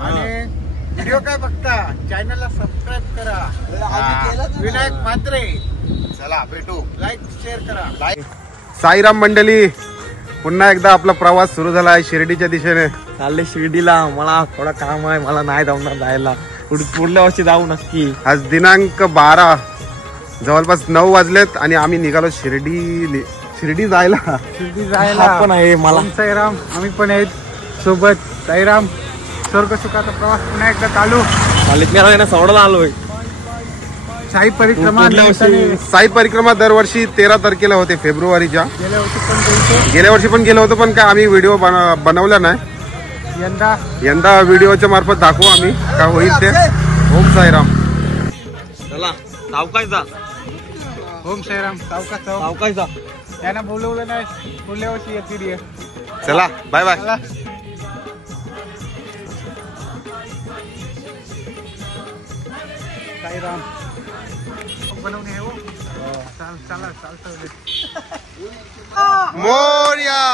आणि व्हिडिओ काय बघता चॅनलला सबस्क्राईब करा. विनायक म्हात्रे. चला भेटू. लाईक शेअर करा. साईराम मंडळी, पुन्हा एकदा आपला प्रवास सुरू झाला आहे शिर्डीच्या दिशेने. चालले शिर्डीला. मला थोडा काम आहे, मला नाही जमणार जायला. पुढल्या वर्षी जाऊ नक्की. आज दिनांक 12, जवळपास 9 वाजलेत आणि आम्ही निघालो शिर्डी जायला. पण आहे मला. साईराम, आम्ही पण आहेत सोबत. साईराम, स्वर्ग सुखाचा प्रवास पुन्हा एकदा चालू. सोडायला आलोय. साई परिक्रमा. साई परिक्रमा दरवर्षी 13 तारखेला होते फेब्रुवारीच्या. गेल्या वर्षी पण गेलो होतो, पण काय आम्ही व्हिडिओ बनवला नाही. यंदा व्हिडिओच्या मार्फत दाखवू आम्ही काय होईल ते. ओम साईराम. चला सावकाश जा. ओम साईराम. सावकाश जा. त्यांना बोलवलं नाही, पुढल्या वर्षी येतील. चला बाय बाय. साईराम बनवणे हो. चला चालतं. मोरया.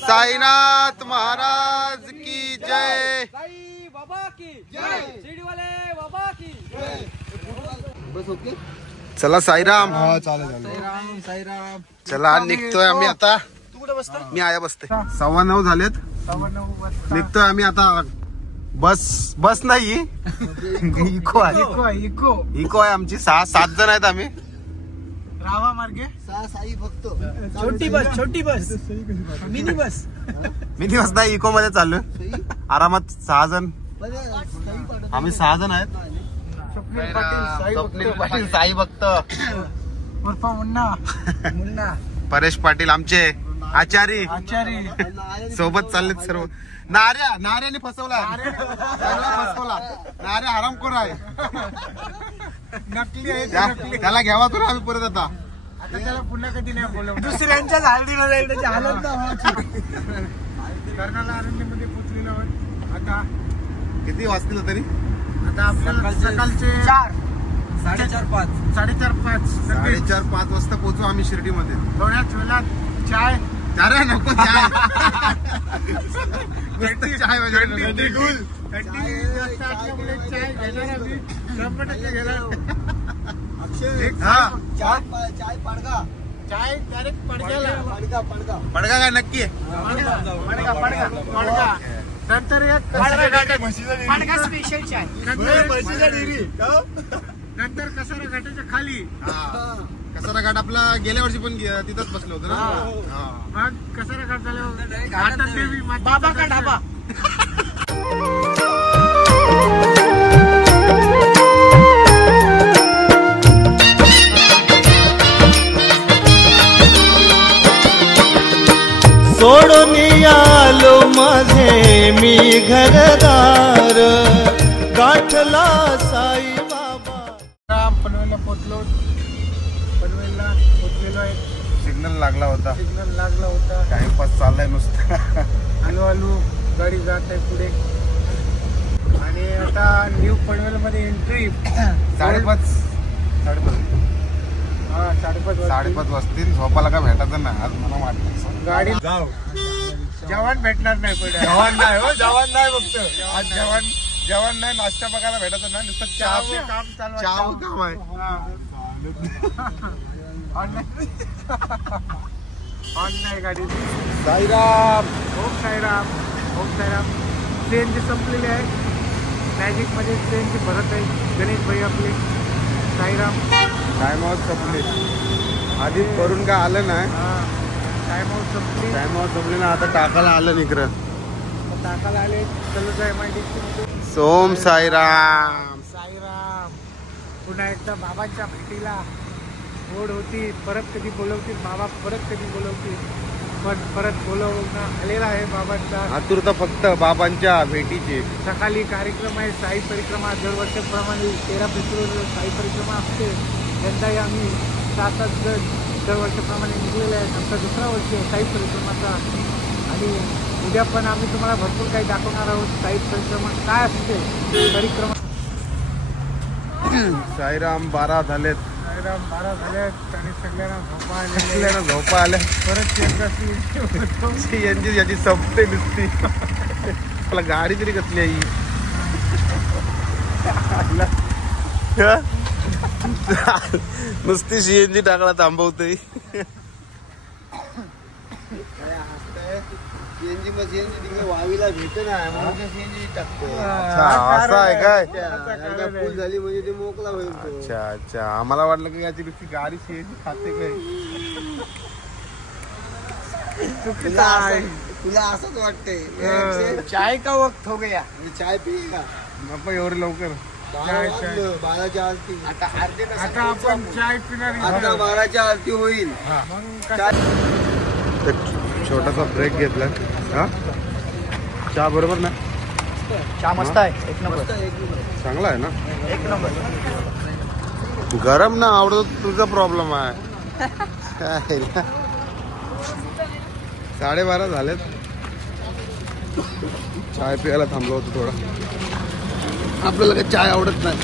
साईनाथ महाराज की जय. साई बाबा की जय. शिर्डीवाले बाबा की जय. चला साईराम. साईराम. चला निघतोय आम्ही आता. तू कुठे बसता? मी आया बसते. 9:15 झालेत. 9:15 निघतोय आम्ही आता. बस नाही इको आहे. इको आहे आमची. 6-7 जण आहेत आम्ही. रावा मार्गे साई फक्त छोटी बस मिनी बस नाही, इको मध्ये चाललोय आरामात. 6 जण आम्ही. 6 जण आहेत. स्वप्नील पाटील साई भक्त उर्फ मुन्ना. परेश पाटील आमचे आचारी सोबत चाललेत सर्व. नाऱ्याने फसवला. नाऱ्या हरामखोर आहे. नकली आहे. त्याला घ्यावा तो आम्ही परत. आता त्याला पुन्हा कधी नाही बोलवलं. दुसऱ्यांच्याच हळदीला जाईल त्याची हालत नाही. कर्नाला अरण्यमध्ये पोचलेलो आहोत. आता किती वाजतील तरी? आता आपल्याला सकाळचे 4:30-5 वाजता पोहोचू आम्ही शिर्डीमध्ये. थोड्याच वेळात चाय. अरे नको चाय. चाय घेणार आम्ही. 100% घेणार. चाय डायरेक्ट पडगा काय नक्की आहे. पडगा. नंतर एक पडगा स्पेशल चाय. नंतर कसारा घाटाच्या खाली. कसारा घाट आपला गेल्या वर्षी पण तिथंच बसलो होतो ना. मग कसारा घाट झाल्यावर बाबा का ढाबा. सोडून आलो माझे मी घरदार. गाठला साई बाबा. पनवेलला पोचलेलो आहे. सिग्नल लागला होता. टाइमपास चाललाय नुसता. हळूहळू गाडी जात आहे पुढे. आणि आता न्यू पनवेल मध्ये एंट्री. 5:30 वाजतील. झोपाला का भेटायचं ना आज मला वाटतं. गाडी जेवण भेटणार नाही. पुढे जेवण नाही हो. जेवण नाही फक्त आज. जेवण नाही, नाश्ता बघायला भेटायचं नाही. नुसतं काम चालू काम आहे. ऑनलाईन गाडी. साईराम. ओम साईराम. ट्रेन जे संपलेली आहे. मॅजिक मध्ये ट्रेनची भरत आहे. गणेश भाई आपले. साईराम. टाइमआउट संपले. आधी करून काय आलं नाही. टाइमआउट संपली ना. आता टाकायला आलं निकर. टाकायला आले. चलो MIDC. सोम साईराम. पुन्हा एकदा बाबांच्या भेटीला ओढ होती. परत कधी बोलवतील बाबा. पण परत बोलवणं आलेला आहे बाबांचा. आतुरता फक्त बाबांच्या भेटीची. सकाळी कार्यक्रम आहे साई परिक्रमा. दरवर्षाप्रमाणे 13 फेब्रुवारी साई परिक्रमा असते. यंदाही आम्ही 7 जण दरवर्षाप्रमाणे निघलेले आहे. आमचा 2रा वर्ष आहे साई परिक्रमाचा. आणि उद्या पण आम्ही तुम्हाला भरपूर काही दाखवणार आहोत. साई परिक्रमा काय असते. परिक्रमा. साईराम. 12 झालेत. साईराम 12 झाल्यात आणि सगळ्यांना झोपा आल्या परत एकदा सीएनजी याची संपते नुसती मला गाडी तरी कसली आहे नुसती सीएनजी टाकला थांबवते सीएनजी मग सीएनजी तिकडे वावीला भेट नाही म्हणून सीएनजी टाकतो. असं आहे काय एकदा फुल झाली म्हणजे ते मोकला होईल तो. अच्छा अच्छा आम्हाला वाटलं की याची नुसती गाडी सीएनजी खाते काय तुला असंच वाटतंय. चाय का वक्त हो गया चाय पिईगा बाप्पा एवढे लवकर 12च्या आरती. आता आपण चाय पिणार आता 12च्या आरती होईल. एक छोटासा ब्रेक घेतला हा चहा बरोबर ना चहा मस्त आहे एक नंबर चांगला आहे ना एक नंबर गरम ना आवडत तुझा प्रॉब्लेम आहे 12:30 झालेत चाय प्यायला थांबलो होतो थोडा आपल्याला काही चाय आवडत नाही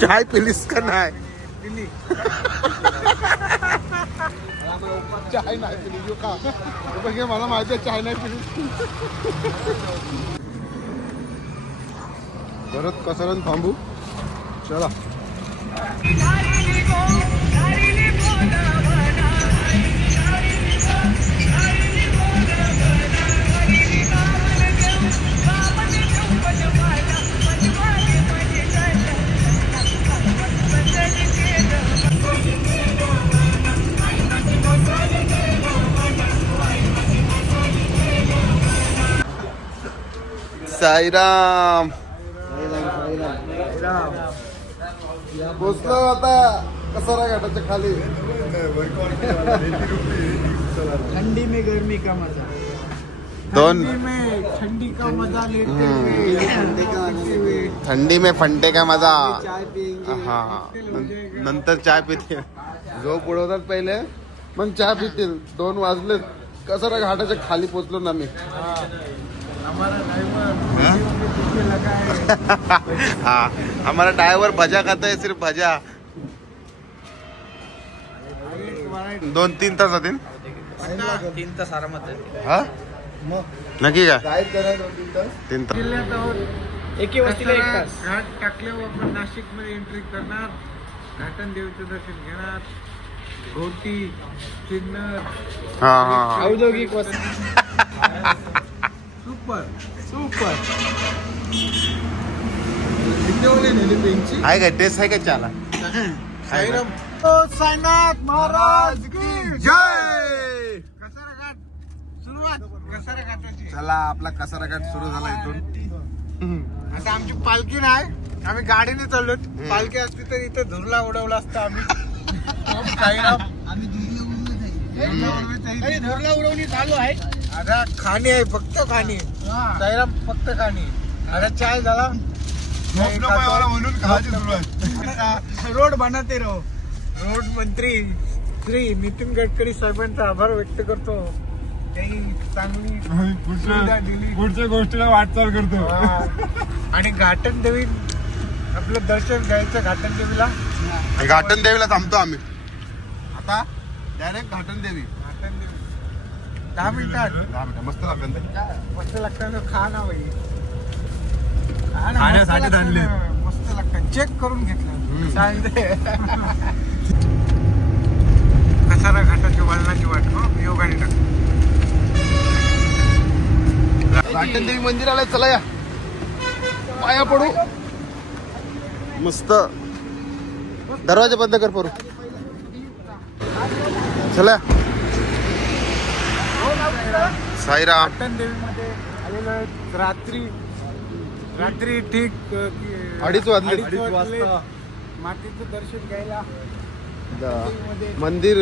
चाय पिलीस का नाही चाय नाही पिली जो का मला माहिती आहे चाय नाही पिली परत कसं थांबू चला साईराम पोचलो आता कसारा घाटाच्या खाली ठंडी में गर्मी का मजा दोन ठंडी का मजा लेते थंडी में फंटे का मजा चाय पिएंगे. हा नंतर चाय पिते झोप उडवतात पहिले मग चहा पितील 2 वाजले कसारा घाटाच्या खाली पोचलो ना मी हाँ हमारा ड्राइवर भजा खाता है सिर्फ भजा 2-3 तास होतील 3 तास आरामात आहे. हा नक्की का काय करा 3 तास जिल्ह्यात आहोत एके वस्तीला 1 तास. घाट टाकल्यावर आपण नाशिक मध्ये एंट्री करणार घाटन देवीचं दर्शन घेणार घोटी सिन्नर हा हा औद्योगिक वस्ती. सुपर आहे का टेस्ट आहे का चहाला साईराम साईनाथ महाराज की जय कसारा घाट सुरुवात कसारा घाटाची चला आपला कसारा घाट सुरू झाला इथून आता आमची पालखी नाही आम्ही गाडीने चाललो पालखी असती तर इथे धुरला उडवला असता आम्ही साईराम धुरला उडवणी चालू आहे आता खाणी आहे फक्त खाणी साईराम फक्त खाणी आता चाय झाला म्हणून खायची सुरुवात रोड बनते रहो रोड मंत्री श्री नितीन गडकरी साहेबांचा आभार व्यक्त करतो त्यांनी चांगली सुविधा दिली पुढच्या गोष्टीला वाटचाल करतो आणि घाटन देवी आपलं दर्शन घ्यायचं घाटन देवीला घाटन देवीला थांबतो आम्ही आता डायरेक्ट घाटन देवी घाटन देवी 10 मिनिटात 10 मिनिटं मस्त लागतं मस्त लागतं खा ना बाई खाण्यासाठी आणले. मस्त लागतं चेक करून घेतलं सांगते कसारा घाटाची वळणाची वाट योगाने टाक घाटन देवी मंदिर आलंय चला या पाया पडू मस्त दरवाजा बंद कर परू चला साईराम घाटन देवीमध्ये आलेलं रात्री ठीक 2:30 वाजले. 2:30 वाजले मातीचं दर्शन घ्यायला मंदिर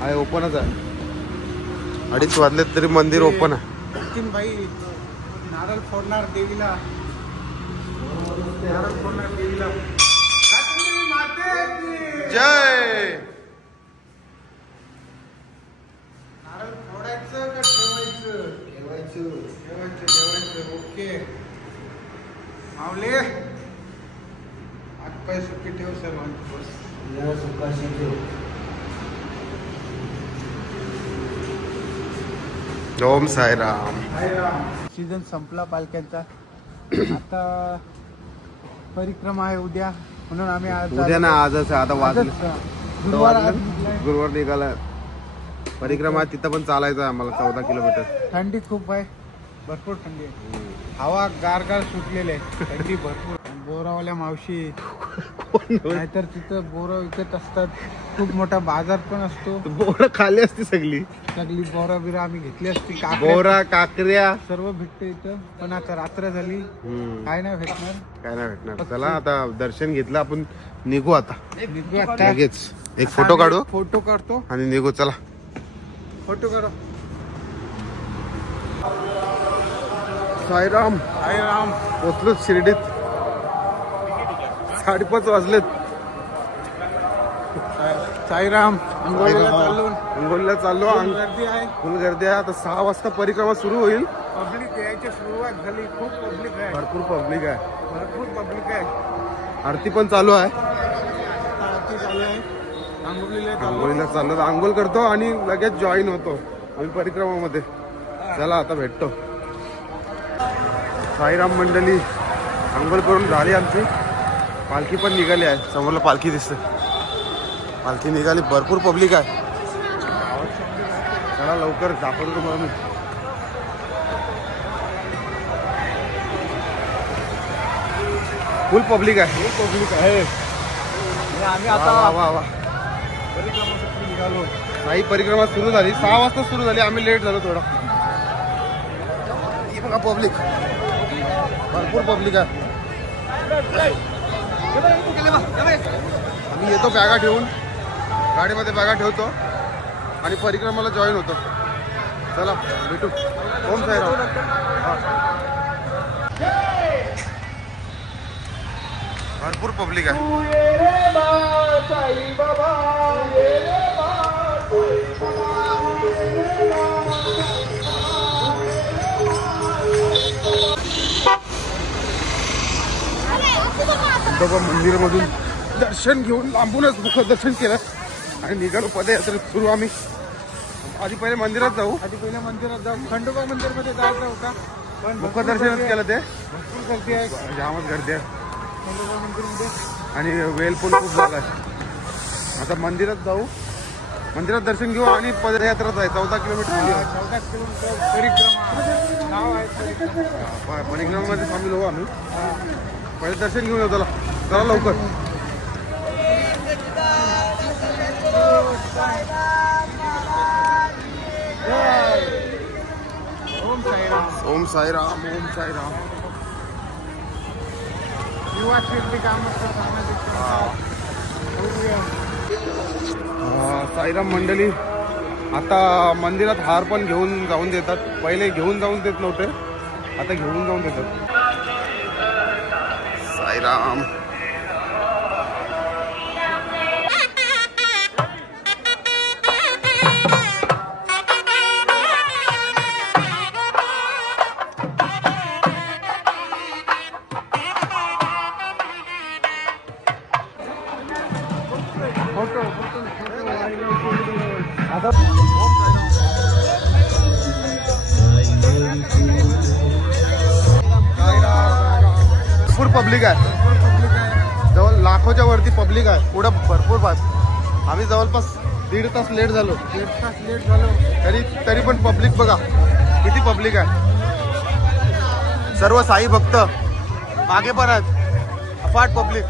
आहे ओपनच आहे 2:30 वाजलेत तरी मंदिर ओपन आहे नितीन भाई नारळ फोडणार देवीला जय नारळ फोडायचं का ठेवायचं ओके मावले आज पाय सुट्टी ठेव सर्वांची बस ओम साईराम. सीझन संपला पालख्यांचा. आता परिक्रमा आहे उद्या म्हणून आम्ही आज उद्या ना आजच आहे. आता वाजलं गुरुवार निघाला. परिक्रमा तिथं पण चालायचं आहे आम्हाला 14 किलोमीटर. थंडी खूप आहे, भरपूर थंडी आहे. हवा गार सुटलेली आहे, थंडी भरपूर. बोरावाल्या मावशी नाहीतर तिथं बोरं विकत असतात. खूप मोठा बाजार पण असतो. बोरं खाल्ली असती सगळी बोरा बिरा आम्ही घेतली असती. बोरा काकऱ्या सर्व भेटते इथं. पण आता रात्र झाली, काय नाही भेटणार. काय नाही भेटणार. चला आता दर्शन घेतलं, आपण निघू आता. निघू आता. लगेच एक फोटो काढू. फोटो काढतो आणि निघू. चला फोटो काढो. साईराम. साईराम. पोचलो शिर्डीत. 5:30 वाजलेत. साईराम. अंगोलीला चाललो. गर्दी आहे, फुल गर्दी आहे. आता 6 वाजता परिक्रमा सुरू होईल. पब्लिक यायची सुरुवात झाली. खूप पब्लिक आहे, भरपूर पब्लिक आहे. भरपूर पब्लिक आहे. आरती पण चालू आहे. आरती चालू आहे. आंघोळीला चाललो. आंघोळ करतो आणि लगेच जॉईन होतो आम्ही परिक्रमामध्ये. चला आता भेटतो. साईराम मंडळी आंघोळ करून झाली आमची. पालखी पण निघाली आहे. समोरला पालखी दिसते. पालखी निघाली. भरपूर पब्लिक आहे. चला लवकर दाखवतो तुम्हाला मी. फुल पब्लिक आहे. फुल पब्लिक आहे. आम्ही वा वा वा. निघालो. साई परिक्रमा सुरू झाली. 6 वाजता सुरू झाली. आम्ही लेट झालो थोडा. ही बघा पब्लिक. भरपूर पब्लिक आहे. आम्ही येतो बॅगा ठेवून. गाडीमध्ये बॅगा ठेवतो आणि परिक्रमाला जॉईन होतो. चला भेटू. ओम साईराम. भरपूर पब्लिक आहे. मंदिरामधून दर्शन घेऊन लांबूनच मुखदर्शन केलं आणि निघालो पदयात्रेत सुरू. आम्ही आधी पहिले मंदिरात जाऊ. खंडोबा मंदिरमध्ये जायचं होता, पण मुखदर्शनच केलं. ते भरपूर गर्दी आहे जामच गर्दी आहे खंडोबा मंदिरमध्ये. आणि वेल पण खूप झाला आहे. आता मंदिरात जाऊ. मंदिरात दर्शन घेऊ आणि पदयात्राच आहे. 14 किलोमीटर 14 किलोमीटर परिक्रमा नाव आहे. परिक्रमामध्ये सामील होऊ आम्ही. पहिले दर्शन घेऊन येऊ. चला लवकर. ओम साईराम. ओम साईराम. ओम साईराम. युवा शिर्डी कामस्थ सामाजिक साईराम मंडळी आता मंदिरात हार पण घेऊन जाऊन देतात. पहिले घेऊन जाऊन देत नव्हते, आता घेऊन जाऊन देतात. साईराम. भरपूर पब्लिक आहे. जवळ लाखोच्या वरती पब्लिक आहे. पुढं भरपूर आम्ही जवळपास 1.5 तास लेट झालो. 1.5 तास लेट झालो तरी पण पब्लिक बघा किती पब्लिक आहे. सर्व साई भक्त मागे पण आहेत. अफाट पब्लिक.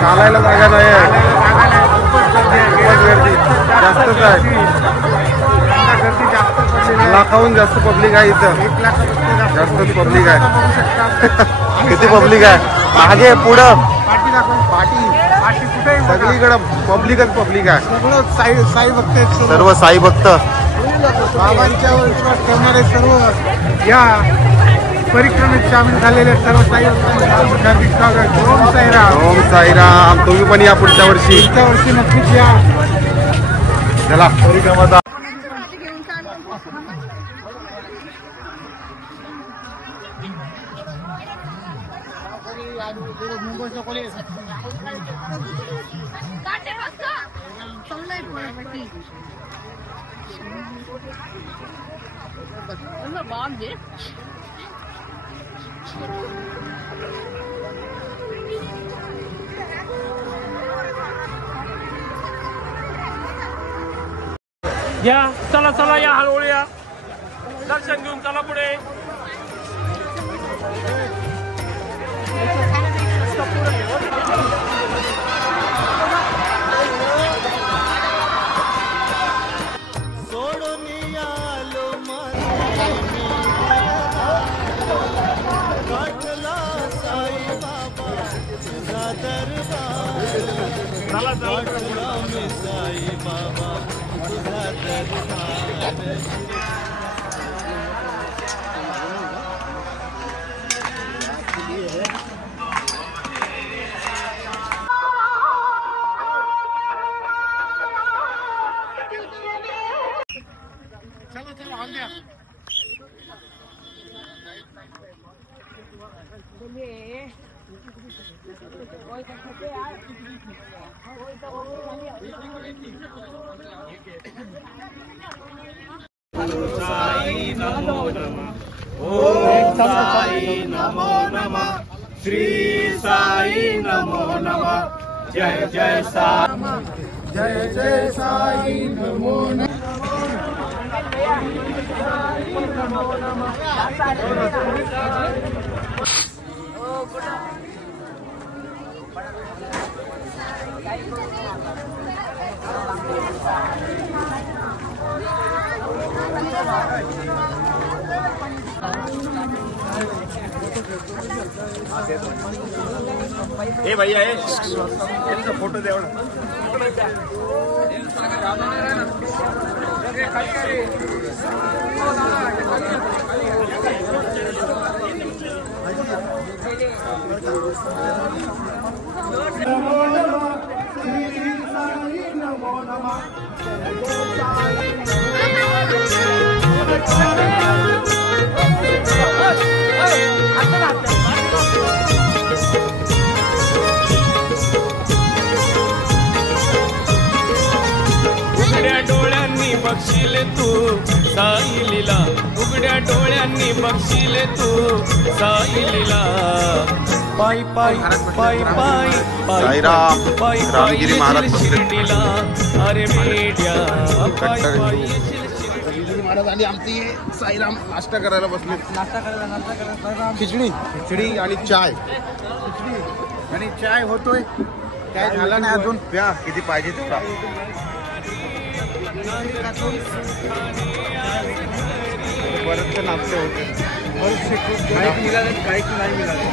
चालायला जागा नाही आहे. खूपच गर्दी. जास्तच आहे. यंदा गर्दी जास्त पडलेली आहे. लाखाहून जास्त पब्लिक आहे इथं. 1 लाखापेक्षा जास्तच पब्लिक आहे. बघू शकता. किती पब्लिक आहे मागे पुढं पाठी दाखव. पाठी कुठेही बघा. सगळीकडे पब्लिकच पब्लिक आहे. सगळं साई भक्त आहेत. सर्व साई भक्त बाबांच्यावर विश्वास ठेवणारे सर्व या परिक्रमेत सामील झालेले सर्व साई भक्तांना हार्दिक स्वागत. ओम साईराम. ओम साईराम. तुम्ही पण या पुढच्या वर्षी. पुढच्या वर्षी नक्कीच या. चला परिक्रमाचा या चला चला या हळूहळू या दर्शन घेऊन चला पुढे. श्री साई नमो नमः. जय जय साई. जय जय साई नमो ए भैया फोटो दे. उघड्या डोळ्यांनी बघशील तू साई लीला. उघड्या डोळ्यांनी बघशील तू साई लीला. पायी पायी पायी पायी साईराम. पायी रामगिरी महाराज बसले. शिर्डीला. अरे मेड्या पायी कट्टर. पायी येशील शिर्डीला. महाराज आणि आमची साईराम नाश्ता करायला बसले. खिचडी आणि चाय. आणि चाय होतोय. काय झालं नाही अजून. प्या किती पाहिजे तुला. बरेचसे नाश्ते होते.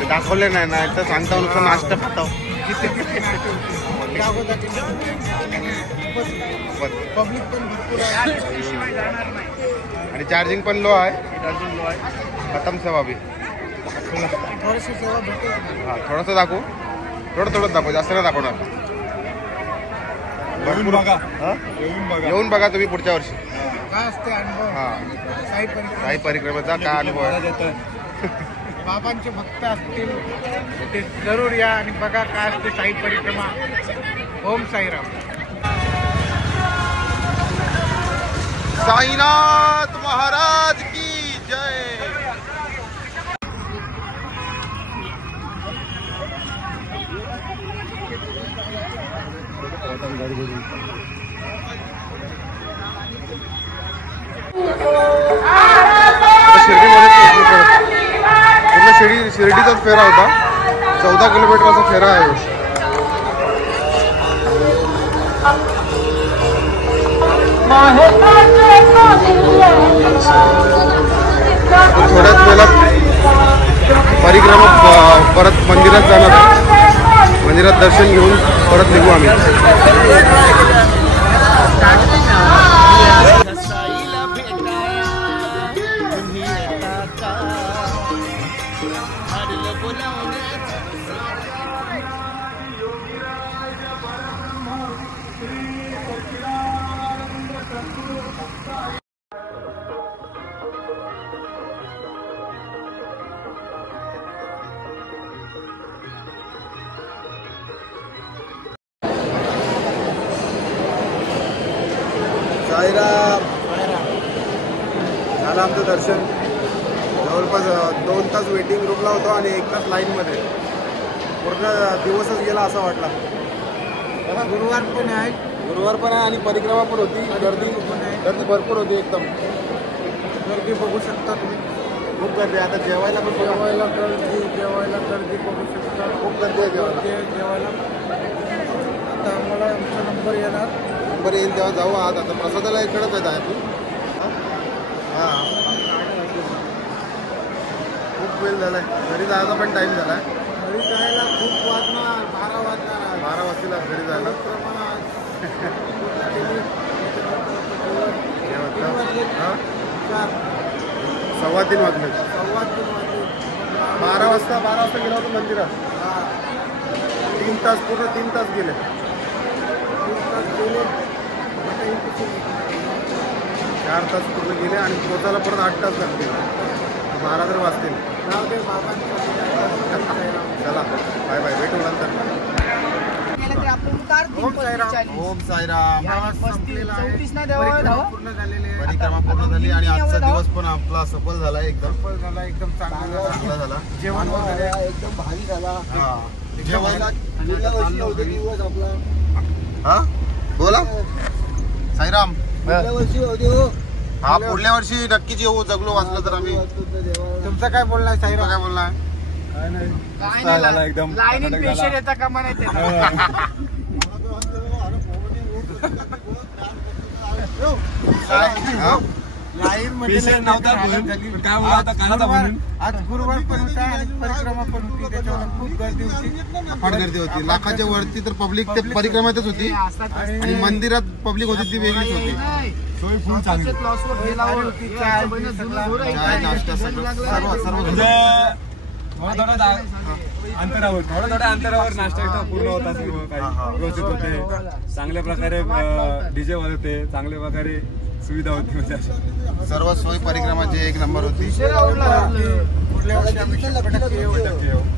दाखवले नाही ना तर सांगता नुसतं नाश्ता खातो. पब्लिक पण भरपूर आहे. आणि चार्जिंग पण लो आहे. खतम सेवा बी. थोडीशी सेवा भेटेल. हा थोडंसं दाखवू. थोडं दाखवू. जास्त नाही दाखवणार. येऊन बघा. हा? येऊन बघा. येऊन बघा तुम्ही पुढच्या वर्षी. काय असते अनुभव. हा साई परिक्रमा. साई परिक्रमेचा काय अनुभव आहे. बाबांचे भक्त असतील ते जरूर या आणि बघा काय असते साई परिक्रमा. ओम साईराम. साईनाथ महाराज की जय. पूर्ण शिर्डीचाच फेरा होता. 14 किलोमीटरचा फेरा आहे. थोड्याच वेळात परिक्रमा परत मंदिरात जाणार आहे. मंदिरात दर्शन घेऊन परत निघू आम्ही. साईराम. झालं आमचं दर्शन. जवळपास 2 तास वेटिंग रूमला होतो आणि 1 तास लाईनमध्ये. पूर्ण दिवसच गेला असा वाटला. गुरुवार पण आहे आणि परिक्रमा पण होती. गर्दी भरपूर होती एकदम. गर्दी बघू शकता तुम्ही. खूप गर्दी. आता जेवायला पण जेवायला गर्दी बघू शकता. खूप गर्दी आहे जेवायला. आता आम्हाला आमचा नंबर येणार. नंबर येईल तेव्हा जाऊ. आता प्रसादाला इकडंच आहे आपण. हां खूप वेळ झाला आहे. घरी जायचा पण टाईम झाला आहे. घरी जायला खूप वाजणार. 12 वाजणार. 12 वाजतील घरी जायला. 3:15 वाजले. 12 वाजता गेला होता मंदिरात. 3 तास पूर्ण 3 तास गेले. 4 तास पूर्ण गेले आणि पोचायला परत 8 तास लागतील. 12 तर वाजतील. चला बाय बाय. भेटू नंतर. ओम साईराम. पूर्ण झालेले आहे. परिक्रमा पूर्ण झाली आणि आजचा दिवस पण आपला सफल झाला. एकदम चांगला झाला. जेवण वगैरे एकदम भारी झाला. जेवायला हा बोला साईराम. हा पुढल्या वर्षी नक्कीच येऊ. जगलो वाचलं तर आम्ही. तुमचं काय बोलणं आहे साईराम? काय बोलणार आहे? एकदम लाईनीत पेशंट येता का म्हणायचं. लाईन मध्ये आज गुरुवार पण होता आणि परिक्रमा पण होती. त्याच्यावर खूप गर्दी होती. फार गर्दी होती. लाखाच्या वरती तर पब्लिक ते परिक्रमातच होती आणि मंदिरात पब्लिक होती ती वेगळीच होती. सोय फुल चांगली. चाय नाश्ता सर्व थोड्या अंतरावर नाश्ता एकदम पूर्ण होता. सर्व काही व्यवस्थित होते. चांगल्या प्रकारे डीजे होते. चांगल्या प्रकारे सुविधा होती. म्हणजे सर्व सोय परिक्रमाची 1 नंबर होती.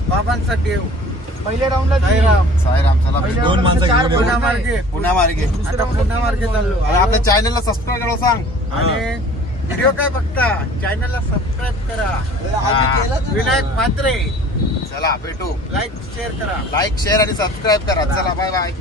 बाबांसाठी येऊ. पहिल्या राऊंडला साईराम. चला 2 माणसं घेऊन पुन्हा मार्गे आता पुन्हा मार्गे चाललो. आपल्या चॅनलला सबस्क्राईब करा सांग. आणि व्हिडिओ काय बघता चॅनलला सबस्क्राईब करा. विनायक म्हात्रे. चला भेटू. लाईक शेअर करा. लाईक शेअर आणि सबस्क्राईब करा. चला बाय बाय.